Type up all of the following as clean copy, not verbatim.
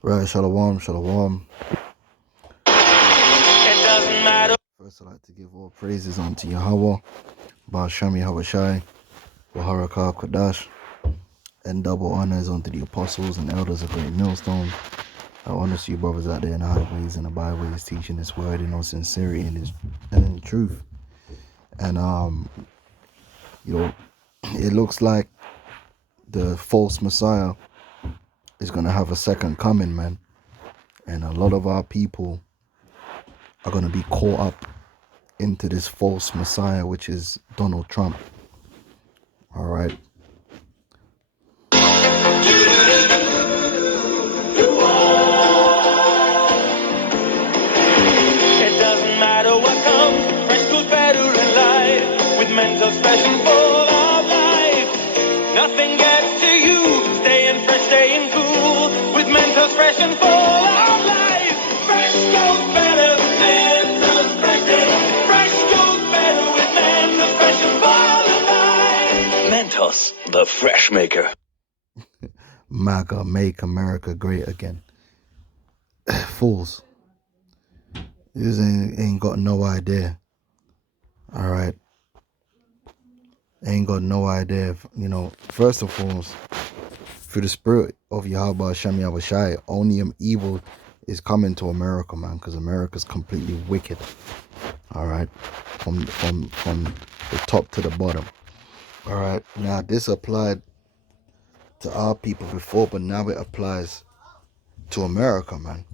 Right, shalom, shalom. It doesn't matter. First, I'd like to give all praises unto Yahweh, Ba'asham Yahushai, Waharakah Kodash, and double honors unto the apostles and elders of Great Millstone. I honor to you brothers out there in the highways and the byways, teaching this word in all sincerity and in truth. And it looks like the false Messiah is gonna have a second coming, man. And a lot of our people are gonna be caught up into this false Messiah, which is Donald Trump. All right. It doesn't matter what comes. Fresh goes better in life. With mental fresh and full of life. Nothing gets to you. Staying fresh, staying cool. With mental fresh and full of life. Fresh goes better. Mental fresh. Fresh goes better with mental fresh and full of life. Mentos, the fresh maker. MAGA, make America great again. Fools. This ain't got no idea. All right. Ain't got no idea. First and foremost, through the spirit of Yahweh Hashem Yahushai, only evil is coming to America, man, because America's completely wicked. All right. From the top to the bottom. All right. Now, this applied to our people before, but now it applies to America, man.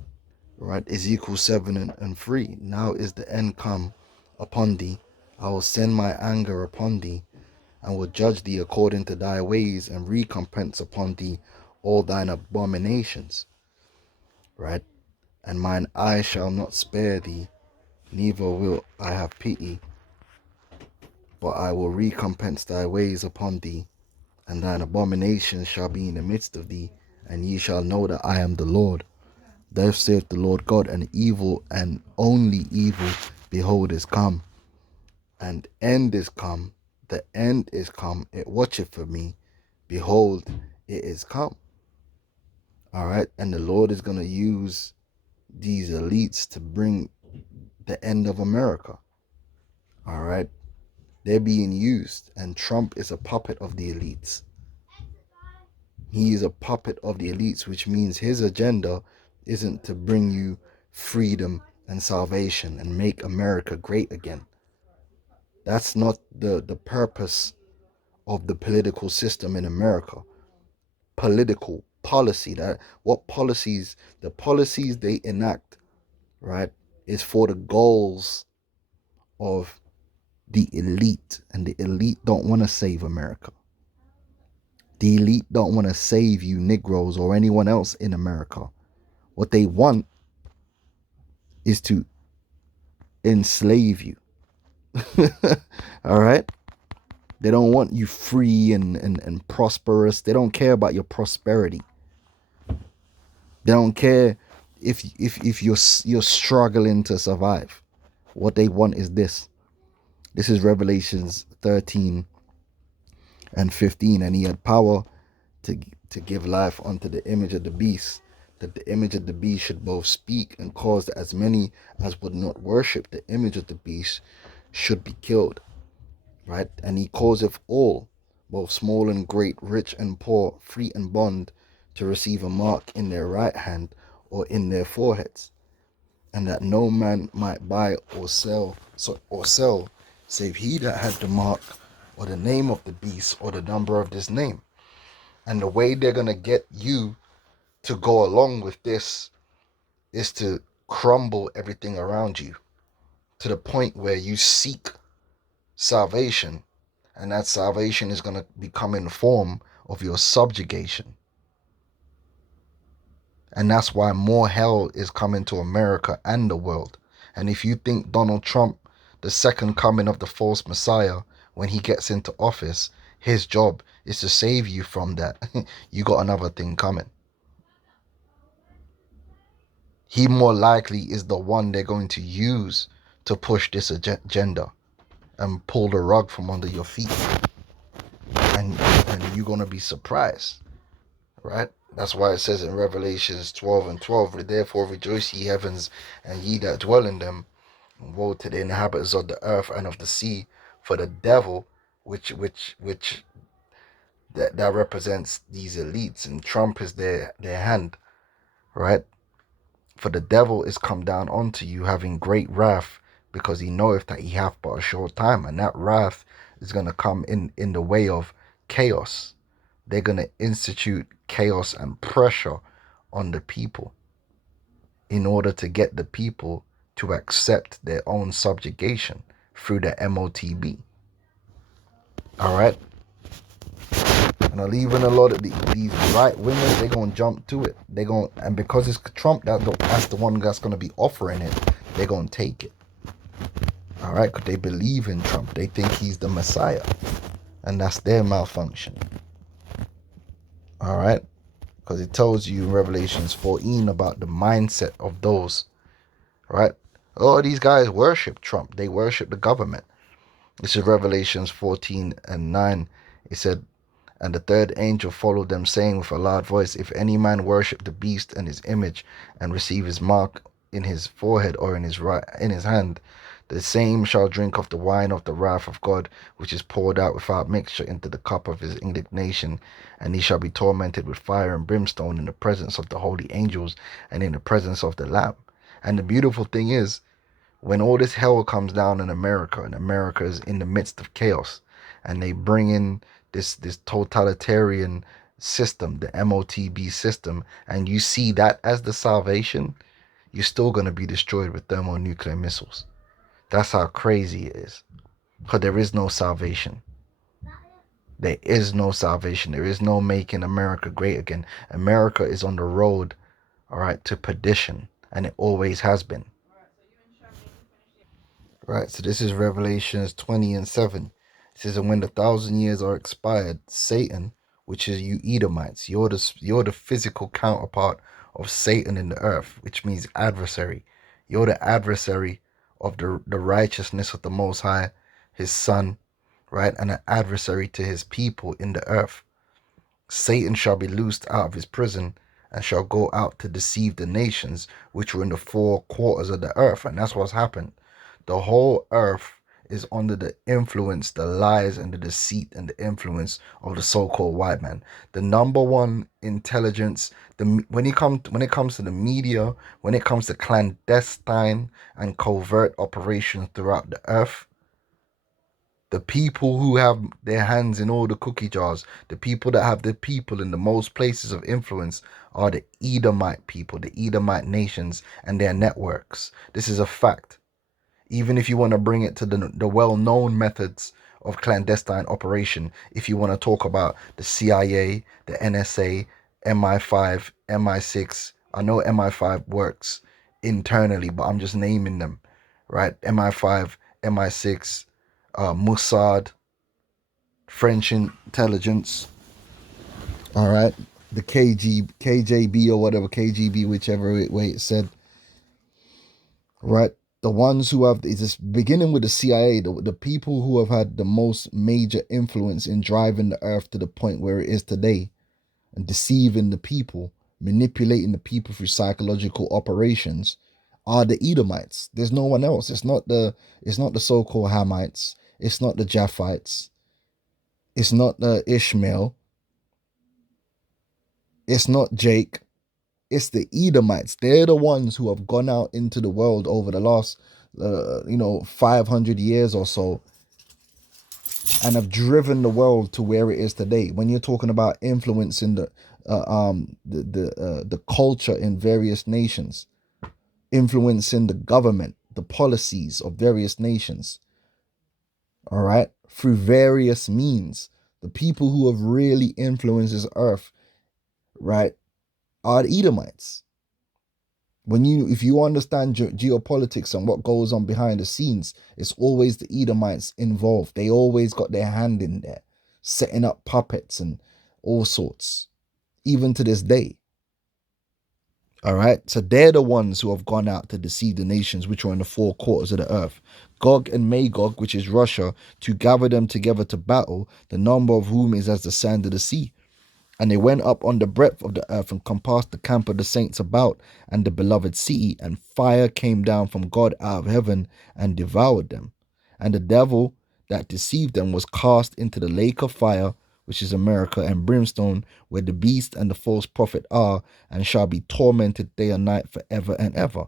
Right? Ezekiel 7:3. Now is the end come upon thee. I will send my anger upon thee, and will judge thee according to thy ways, and recompense upon thee all thine abominations. Right? And mine eye shall not spare thee, neither will I have pity, but I will recompense thy ways upon thee, and thine abominations shall be in the midst of thee, and ye shall know that I am the Lord. Thus saith the Lord God, and evil and only evil, behold, is come, and end is come, the end is come, it watcheth for me, behold, it is come. All right, and the Lord is going to use these elites to bring the end of America. All right, they're being used, and Trump is a puppet of the elites. He is a puppet of the elites, which means his agenda isn't to bring you freedom and salvation and make America great again. That's not the purpose of the political system in America. Political policy, the policies they enact, right, is for the goals of the elite, and the elite don't want to save America. The elite don't want to save you Negroes or anyone else in America. What they want is to enslave you. All right? They don't want you free and prosperous. They don't care about your prosperity. They don't care if you're struggling to survive. What they want is this. This is Revelations 13:15. And he had power to give life unto the image of the beast, that the image of the beast should both speak, and cause that as many as would not worship the image of the beast should be killed. Right? And he causeth all, both small and great, rich and poor, free and bond, to receive a mark in their right hand or in their foreheads, and that no man might buy or sell save he that had the mark or the name of the beast or the number of this name. And the way they're gonna get you to go along with this is to crumble everything around you to the point where you seek salvation, and that salvation is going to become in the form of your subjugation. And that's why more hell is coming to America and the world. And if you think Donald Trump, the second coming of the false Messiah, when he gets into office, his job is to save you from that, you got another thing coming. He more likely is the one they're going to use to push this agenda and pull the rug from under your feet. And you're going to be surprised. right? That's why it says in Revelations 12 and 12, therefore rejoice ye heavens and ye that dwell in them. Woe to the inhabitants of the earth and of the sea, for the devil, which that represents these elites, and Trump is their hand, right? For the devil is come down unto you, having great wrath, because he knoweth that he hath but a short time, and that wrath is gonna come in the way of chaos. They're gonna institute chaos and pressure on the people in order to get the people to accept their own subjugation through the MOTB. All right. And even a lot of these right wingers, they're gonna jump to it. They're gonna, and because it's Trump that's the one that's gonna be offering it, they're gonna take it. All right, because they believe in Trump. They think he's the Messiah, and that's their malfunction. All right, because it tells you in Revelations 14 about the mindset of those. Right? Oh, these guys worship Trump. They worship the government. This is Revelations 14 and 9. It said, and the third angel followed them, saying with a loud voice, if any man worship the beast and his image, and receive his mark in his forehead or in his hand, the same shall drink of the wine of the wrath of God, which is poured out without mixture into the cup of his indignation, and he shall be tormented with fire and brimstone in the presence of the holy angels and in the presence of the Lamb. And the beautiful thing is, when all this hell comes down in America, and America is in the midst of chaos, and they bring in this totalitarian system, the MOTB system, and you see that as the salvation, you're still going to be destroyed with thermonuclear missiles. That's how crazy it is. Because there is no salvation. There is no salvation. There is no making America great again. America is on the road, all right, to perdition, and it always has been. Right, so this is Revelations 20 and 7. It says, and when the 1,000 years are expired, Satan, which is you Edomites, you're the physical counterpart of Satan in the earth, which means adversary. You're the adversary of the righteousness of the Most High, his Son, right, and an adversary to his people in the earth. Satan shall be loosed out of his prison and shall go out to deceive the nations which were in the four quarters of the earth. And that's what's happened. The whole earth is under the influence, the lies and the deceit and the influence of the so-called white man. The number one intelligence, when it comes to the media, when it comes to clandestine and covert operations throughout the earth, the people who have their hands in all the cookie jars, the people that have the people in the most places of influence are the Edomite people, the Edomite nations and their networks. This is a fact. Even if you want to bring it to the well-known methods of clandestine operation, if you want to talk about the CIA, the NSA, MI5, MI6, I know MI5 works internally, but I'm just naming them, right? MI5, MI6, Mossad, French intelligence, all right? The KJB or whatever, KGB, whichever way it said, right? The ones who have, it's just beginning with the CIA, the people who have had the most major influence in driving the earth to the point where it is today and deceiving the people, manipulating the people through psychological operations are the Edomites. There's no one else. It's not the so-called Hamites. It's not the Japhites. It's not the Ishmael. It's not Jake. It's the Edomites. They're the ones who have gone out into the world over the last, 500 years or so, and have driven the world to where it is today. When you're talking about influencing the culture in various nations, influencing the government, the policies of various nations, all right, through various means, the people who have really influenced this earth, right, are the Edomites. If you understand geopolitics and what goes on behind the scenes, it's always the Edomites involved. They always got their hand in there, setting up puppets and all sorts, even to this day. All right, so they're the ones who have gone out to deceive the nations which are in the four quarters of the earth, Gog and Magog, which is Russia, to gather them together to battle, the number of whom is as the sand of the sea. And they went up on the breadth of the earth and compassed the camp of the saints about and the beloved city, and fire came down from God out of heaven and devoured them. And the devil that deceived them was cast into the lake of fire, which is America, and brimstone, where the beast and the false prophet are, and shall be tormented day and night forever and ever.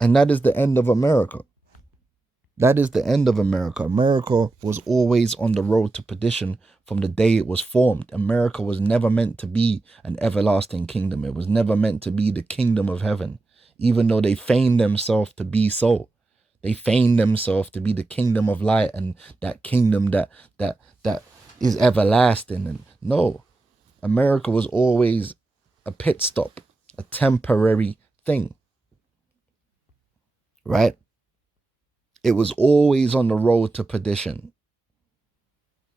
And that is the end of America. That is the end of America. America was always on the road to perdition from the day it was formed. America was never meant to be an everlasting kingdom. It was never meant to be the kingdom of heaven, even though they feigned themselves to be so. They feigned themselves to be the kingdom of light and that kingdom that is everlasting. And no, America was always a pit stop, a temporary thing, right? It was always on the road to perdition.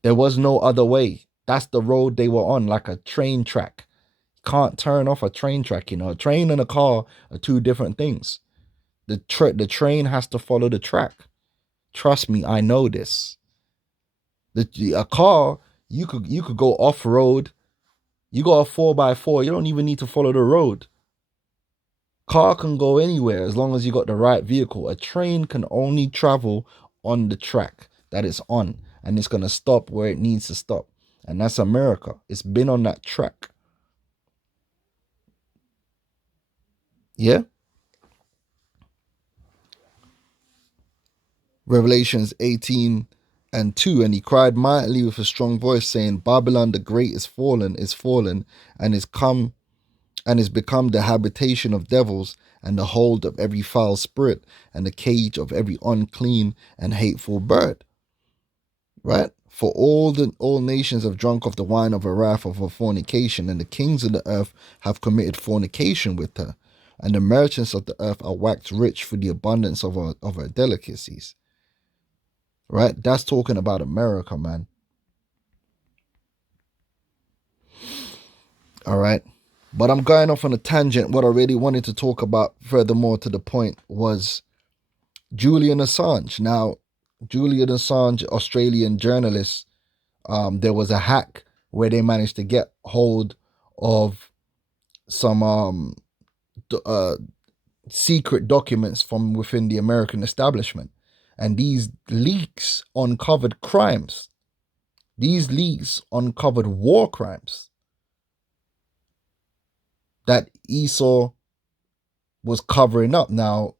There was no other way. That's the road they were on, like a train track. Can't turn off a train track, you know. A train and a car are two different things. The train has to follow the track. Trust me, I know this. A car, you could go off road. You got a 4x4, you don't even need to follow the road. Car can go anywhere as long as you got the right vehicle. A train can only travel on the track that it's on, and it's going to stop where it needs to stop. And that's America. It's been on that track. Yeah? Revelations 18:2, and he cried mightily with a strong voice, saying, Babylon the great is fallen, and is become the habitation of devils, and the hold of every foul spirit, and the cage of every unclean and hateful bird. Right? For all nations have drunk of the wine of her wrath, of her fornication, and the kings of the earth have committed fornication with her, and the merchants of the earth are waxed rich for the abundance of her delicacies. Right? That's talking about America, man. All right. But I'm going off on a tangent. What I really wanted to talk about furthermore to the point was Julian Assange. Now, Julian Assange, Australian journalist, there was a hack where they managed to get hold of some secret documents from within the American establishment. And these leaks uncovered crimes. These leaks uncovered war crimes that Esau was covering up. Now,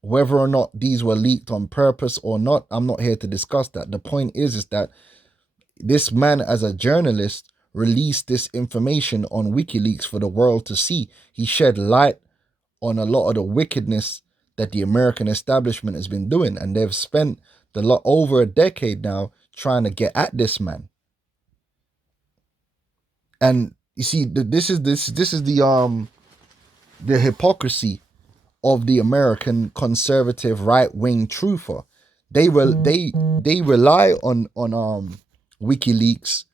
whether or not these were leaked on purpose or not, I'm not here to discuss that. The point is that this man, as a journalist, released this information on WikiLeaks for the world to see. He shed light on a lot of the wickedness that the American establishment has been doing, and they've spent over a decade now trying to get at this man. And you see, this is the hypocrisy of the American conservative right-wing truther. They rely on WikiLeaks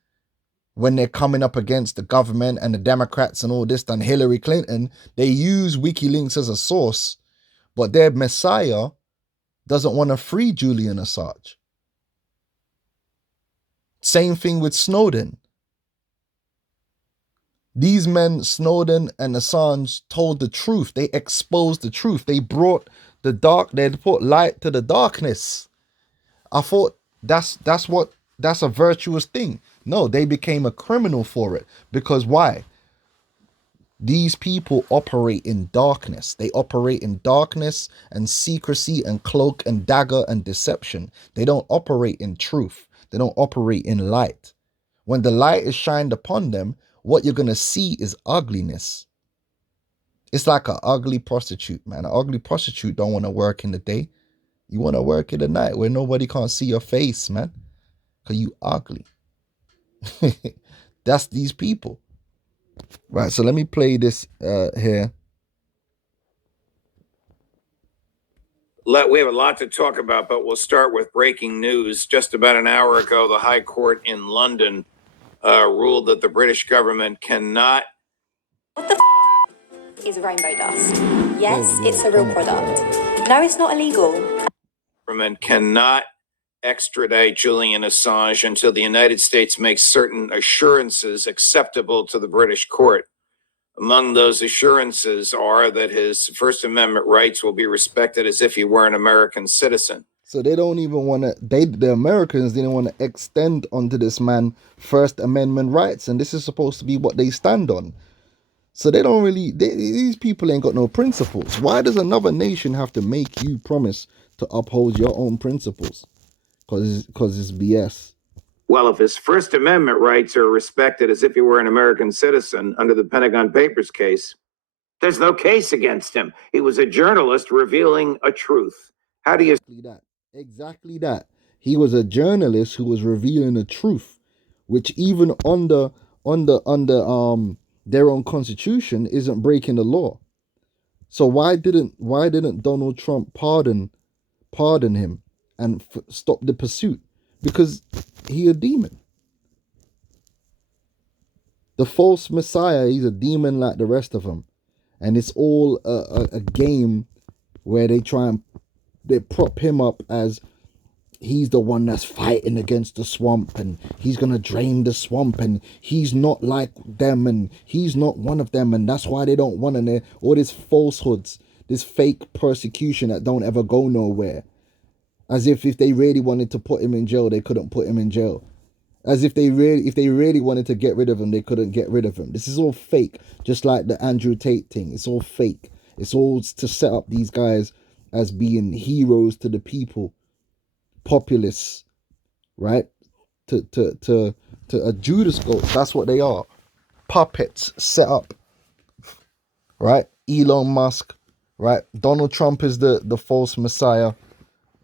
when they're coming up against the government and the Democrats and all this, and Hillary Clinton. They use WikiLeaks as a source, but their messiah doesn't want to free Julian Assange. Same thing with Snowden. These men, Snowden and Assange, told the truth. They exposed the truth. They brought they put light to the darkness. I thought that's a virtuous thing. No, they became a criminal for it. Because why? These people operate in darkness. They operate in darkness and secrecy and cloak and dagger and deception. They don't operate in truth. They don't operate in light. When the light is shined upon them, what you're going to see is ugliness. It's like an ugly prostitute, man. An ugly prostitute don't want to work in the day. You want to work in the night where nobody can't see your face, man. Because you ugly. That's these people. Right, so let me play this here. We have a lot to talk about, but we'll start with breaking news. Just about an hour ago, the High Court in London ruled that the British government cannot... What the is rainbow dust? Yes, it's a real product. No, it's not illegal. Government cannot extradite Julian Assange until the United States makes certain assurances acceptable to the British court. Among those assurances are that his First Amendment rights will be respected as if he were an American citizen. So they don't even want to, the Americans didn't want to extend onto this man First Amendment rights. And this is supposed to be what they stand on. So they don't really, these people ain't got no principles. Why does another nation have to make you promise to uphold your own principles? Because it's BS. Well, if his First Amendment rights are respected as if he were an American citizen under the Pentagon Papers case, there's no case against him. He was a journalist revealing a truth. How do you... Exactly that. He was a journalist who was revealing the truth, which even under their own constitution isn't breaking the law. So why didn't Donald Trump pardon him and stop the pursuit? Because he a demon. The false Messiah, he's a demon like the rest of them, and it's all a game where they prop him up as he's the one that's fighting against the swamp, and he's gonna drain the swamp, and he's not like them, and he's not one of them, and that's why they don't want him there. All these falsehoods, this fake persecution that don't ever go nowhere. As if they really wanted to put him in jail, they couldn't put him in jail. As if they really wanted to get rid of him, they couldn't get rid of him. This is all fake, just like the Andrew Tate thing. It's all fake. It's all to set up these guys as being heroes to the people, populists, right? To a Judas goat. That's what they are. Puppets set up, right? Elon Musk, right? Donald Trump is the false messiah.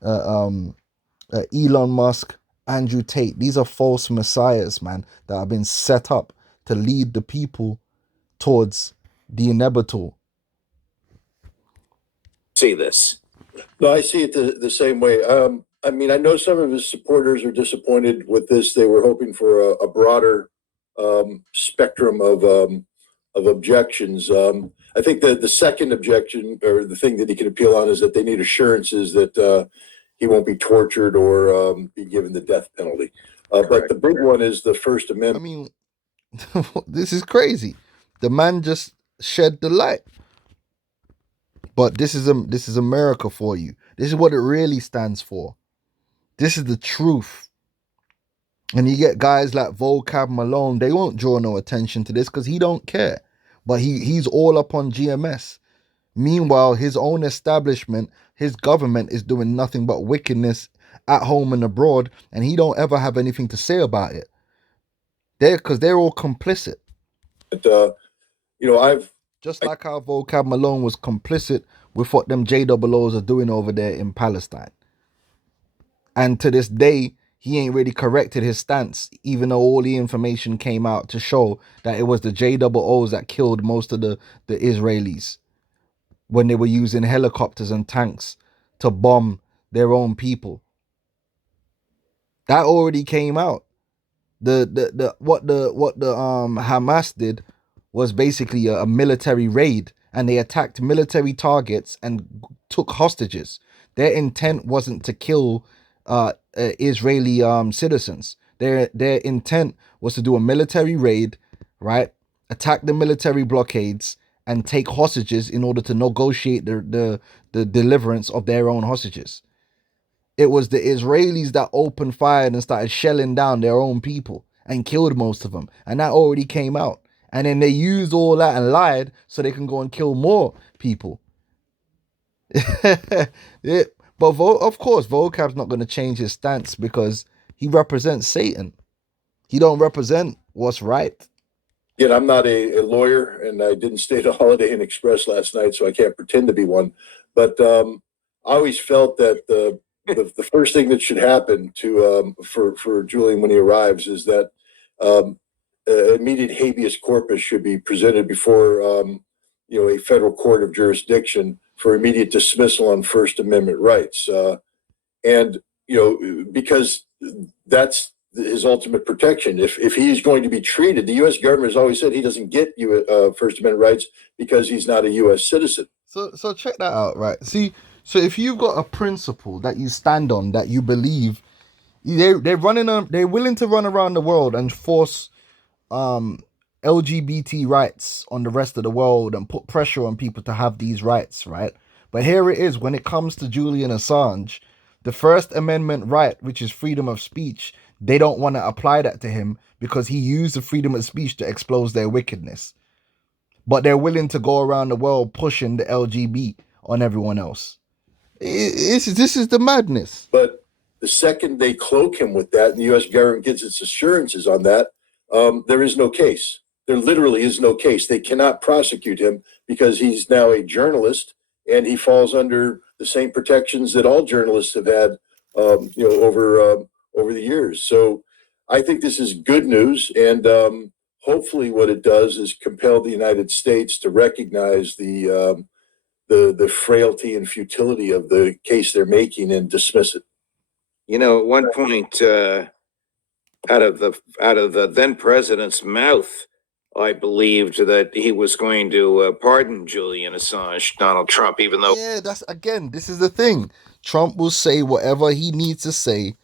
Elon Musk, Andrew Tate. These are false messiahs, man, that have been set up to lead the people towards the inevitable. See this? No, I see it the same way. I mean, I know some of his supporters are disappointed with this. They were hoping for a broader spectrum of objections. I think that the second objection, or the thing that he can appeal on, is that they need assurances that he won't be tortured or be given the death penalty. But the big one is the First Amendment. I mean, this is crazy. The man just shed the light. But this is America for you. This is what it really stands for. This is the truth. And you get guys like Vocab Malone, they won't draw no attention to this because he don't care. But he's all up on GMS. Meanwhile, his own establishment, his government is doing nothing but wickedness at home and abroad, and he don't ever have anything to say about it. Because they're all complicit. But, I've... Just like how Vocab Malone was complicit with what them JOOs are doing over there in Palestine. And to this day, he ain't really corrected his stance, even though all the information came out to show that it was the JOOs that killed most of the Israelis when they were using helicopters and tanks to bomb their own people. That already came out. What the Hamas did was basically a military raid, and they attacked military targets and took hostages. Their intent wasn't to kill Israeli citizens. Their intent was to do a military raid, right? Attack the military blockades and take hostages in order to negotiate the deliverance of their own hostages. It was the Israelis that opened fire and started shelling down their own people and killed most of them. And that already came out. And then they used all that and lied so they can go and kill more people. Yeah. But of course, Vocab's not going to change his stance because he represents Satan. He don't represent what's right. Yet I'm not a lawyer, and I didn't stay at a Holiday Inn Express last night, so I can't pretend to be one. But I always felt that the first thing that should happen to for Julian when he arrives is that immediate habeas corpus should be presented before a federal court of jurisdiction for immediate dismissal on First Amendment rights, and because that's his ultimate protection. If he's going to be treated, the U.S. government has always said he doesn't get First Amendment rights because he's not a U.S. citizen. So check that out, right? See, so if you've got a principle that you stand on, that you believe They're willing to run around the world and force LGBT rights on the rest of the world and put pressure on people to have these rights, right? But here it is, when it comes to Julian Assange, the First Amendment right, which is freedom of speech, they don't want to apply that to him because he used the freedom of speech to expose their wickedness. But they're willing to go around the world pushing the LGB on everyone else. This is the madness. But the second they cloak him with that and the U.S. government gets its assurances on that, there is no case. There literally is no case. They cannot prosecute him because he's now a journalist and he falls under the same protections that all journalists have had, over the years. So I think this is good news, and hopefully, what it does is compel the United States to recognize the frailty and futility of the case they're making and dismiss it. You know, at one point, out of the then president's mouth, I believed that he was going to pardon Julian Assange, Donald Trump, even though. Yeah, this is the thing. Trump will say whatever he needs to say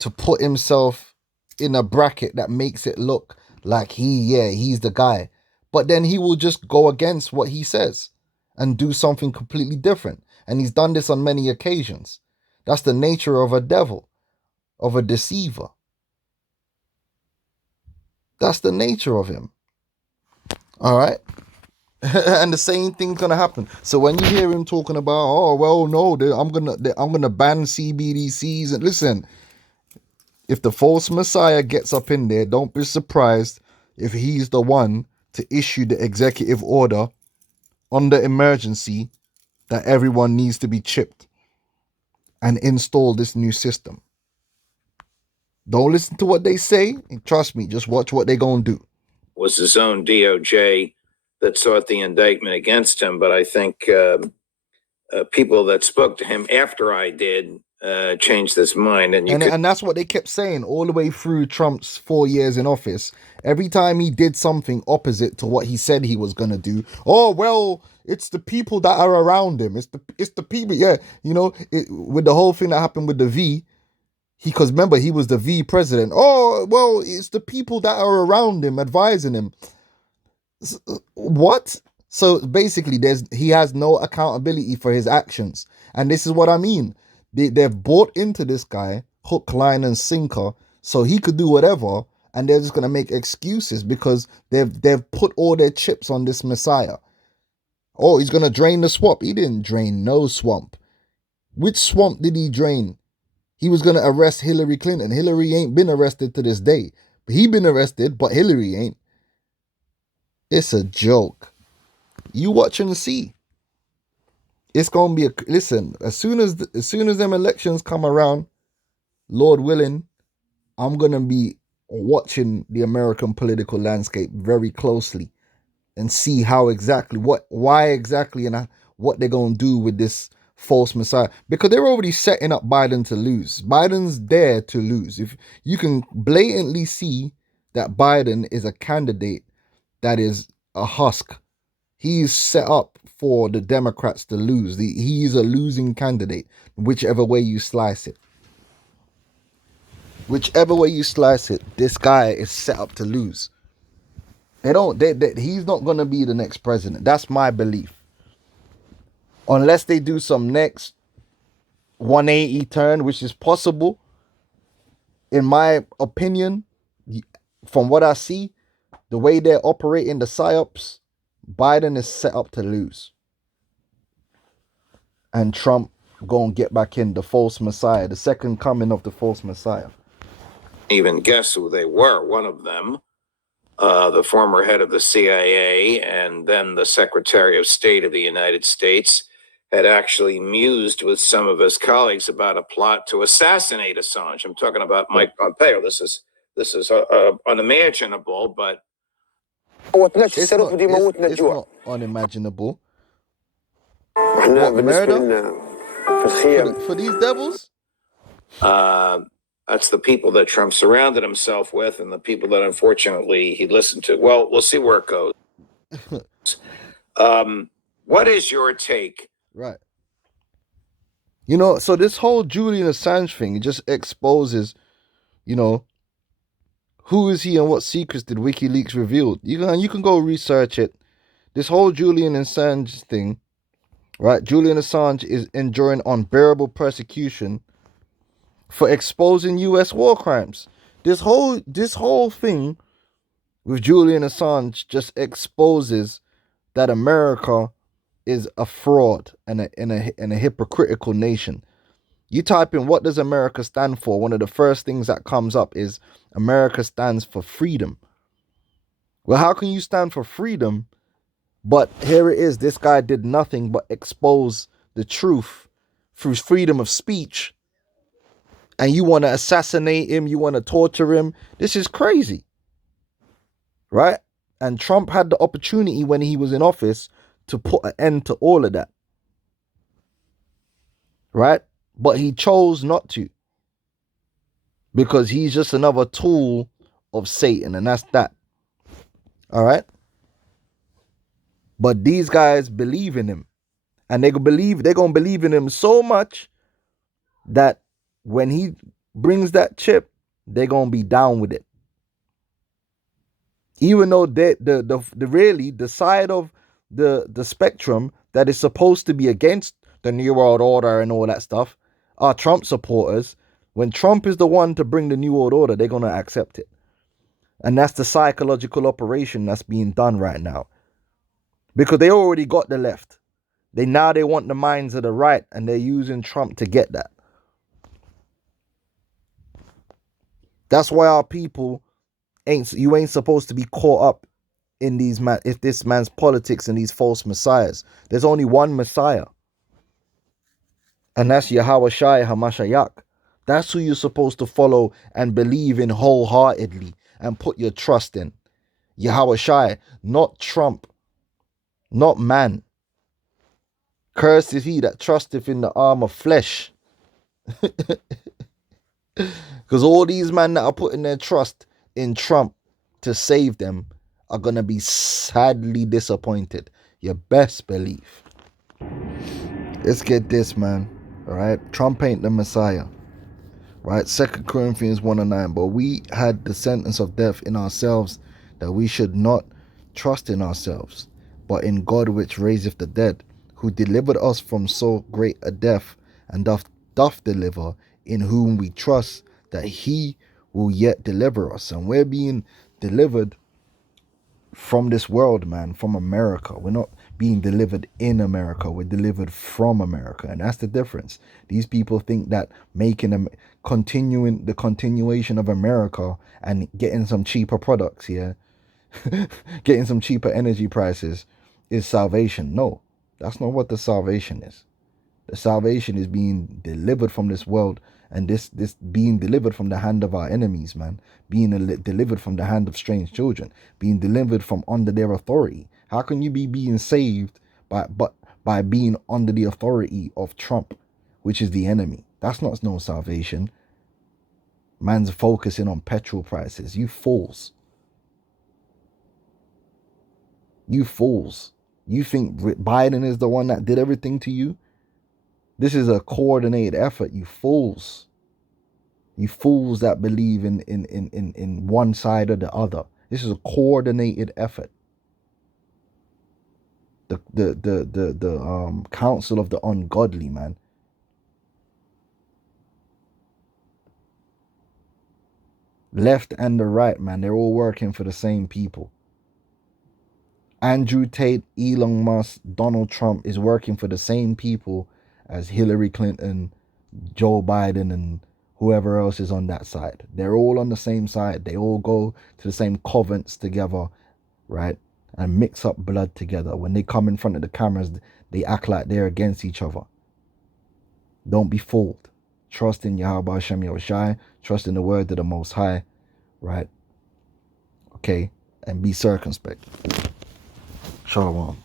to put himself in a bracket that makes it look like he's the guy. But then he will just go against what he says and do something completely different. And he's done this on many occasions. That's the nature of a devil, of a deceiver. That's the nature of him. All right? And the same thing's gonna happen. So when you hear him talking about, oh well, no, I'm gonna ban CBDCs, and listen, if the false messiah gets up in there, don't be surprised if he's the one to issue the executive order under emergency that everyone needs to be chipped and install this new system. Don't listen to what they say. Trust me, just watch what they're gonna do. Was his own DOJ that sought the indictment against him, but I think people that spoke to him after I did changed his mind, and that's what they kept saying all the way through Trump's 4 years in office. Every time he did something opposite to what he said he was gonna do, oh well, it's the people that are around him. It's the people. Yeah, with the whole thing that happened with the V. Because remember, he was the V president. Oh, well, it's the people that are around him, advising him. What? So basically, he has no accountability for his actions. And this is what I mean. They've bought into this guy, hook, line, and sinker, so he could do whatever, and they're just going to make excuses because they've put all their chips on this messiah. Oh, he's going to drain the swamp. He didn't drain no swamp. Which swamp did he drain? He was going to arrest Hillary Clinton. Hillary ain't been arrested to this day. He been arrested, but Hillary ain't. It's a joke. You watch and see. It's going to be listen, as soon as them elections come around, Lord willing, I'm going to be watching the American political landscape very closely and see why exactly and what they're going to do with this false messiah, because they're already setting up Biden to lose. Biden's there to lose. If you can blatantly see that Biden is a candidate that is a husk, he's set up for the Democrats to lose. He's a losing candidate, whichever way you slice it. Whichever way you slice it, this guy is set up to lose. He's not going to be the next president. That's my belief. Unless they do some next 180 turn, which is possible. In my opinion, from what I see, the way they're operating the psyops, Biden is set up to lose. And Trump gonna get back in, the false messiah, the second coming of the false messiah. Even guess who they were. One of them, the former head of the CIA and then the Secretary of State of the United States, had actually mused with some of his colleagues about a plot to assassinate Assange. I'm talking about Mike Pompeo. This is unimaginable, but it's not unimaginable. What, murder? For these devils? That's the people that Trump surrounded himself with and the people that unfortunately he listened to. Well, we'll see where it goes. What is your take? Right. So this whole Julian Assange thing just exposes you know, who is he and what secrets did WikiLeaks reveal? You can go research it. This whole Julian Assange thing, right? Julian Assange is enduring unbearable persecution for exposing US war crimes. This whole thing with Julian Assange just exposes that America is a fraud and a hypocritical nation. You type in what does America stand for? One of the first things that comes up is America stands for freedom. Well, how can you stand for freedom? But here it is. This guy did nothing but expose the truth through freedom of speech. And you want to assassinate him. You want to torture him. This is crazy. Right? And Trump had the opportunity when he was in office to put an end to all of that. Right? But he chose not to. Because he's just another tool of Satan. And that's that. All right? But these guys believe in him. And they're going to believe in him so much that when he brings that chip, they're going to be down with it. Even though the side of the spectrum that is supposed to be against the New World Order and all that stuff are Trump supporters. When Trump is the one to bring the New World Order, they're going to accept it. And that's the psychological operation that's being done right now. Because they already got the left. They want the minds of the right, and they're using Trump to get that. That's why our people ain't supposed to be caught up in this man's politics and these false messiahs. There's only one Messiah. And that's Yahweh Shai HaMashiach. That's who you're supposed to follow and believe in wholeheartedly and put your trust in. Yahweh Shai, not Trump, not man. Cursed is he that trusteth in the arm of flesh. Because all these men that are putting their trust in Trump to save them are going to be sadly disappointed. You best believe. Let's get this, man. All right. Trump ain't the Messiah. Right. 2 Corinthians 1:9. But we had the sentence of death in ourselves, that we should not trust in ourselves, but in God which raiseth the dead, who delivered us from so great a death, and doth deliver, in whom we trust that he will yet deliver us. And we're being delivered from this world, man, from America. We're not being delivered in America. We're delivered from America. And that's the difference. These people think that making the continuation of America and getting some cheaper products here, getting some cheaper energy prices is salvation. No, that's not what the salvation is. The salvation is being delivered from this world, and this being delivered from the hand of our enemies, man. Being delivered from the hand of strange children. Being delivered from under their authority. How can you be being saved by being under the authority of Trump, which is the enemy? That's not no salvation. Man's focusing on petrol prices. You fools. You fools. You think Biden is the one that did everything to you? This is a coordinated effort, you fools. You fools that believe in one side or the other. This is a coordinated effort. The council of the ungodly, man. Left and the right, man. They're all working for the same people. Andrew Tate, Elon Musk, Donald Trump is working for the same people as Hillary Clinton, Joe Biden, and whoever else is on that side. They're all on the same side. They all go to the same covens together, right? And mix up blood together. When they come in front of the cameras, they act like they're against each other. Don't be fooled. Trust in Yahweh Hashem Yahushai. Trust in the word of the Most High, right? Okay? And be circumspect. Shalom.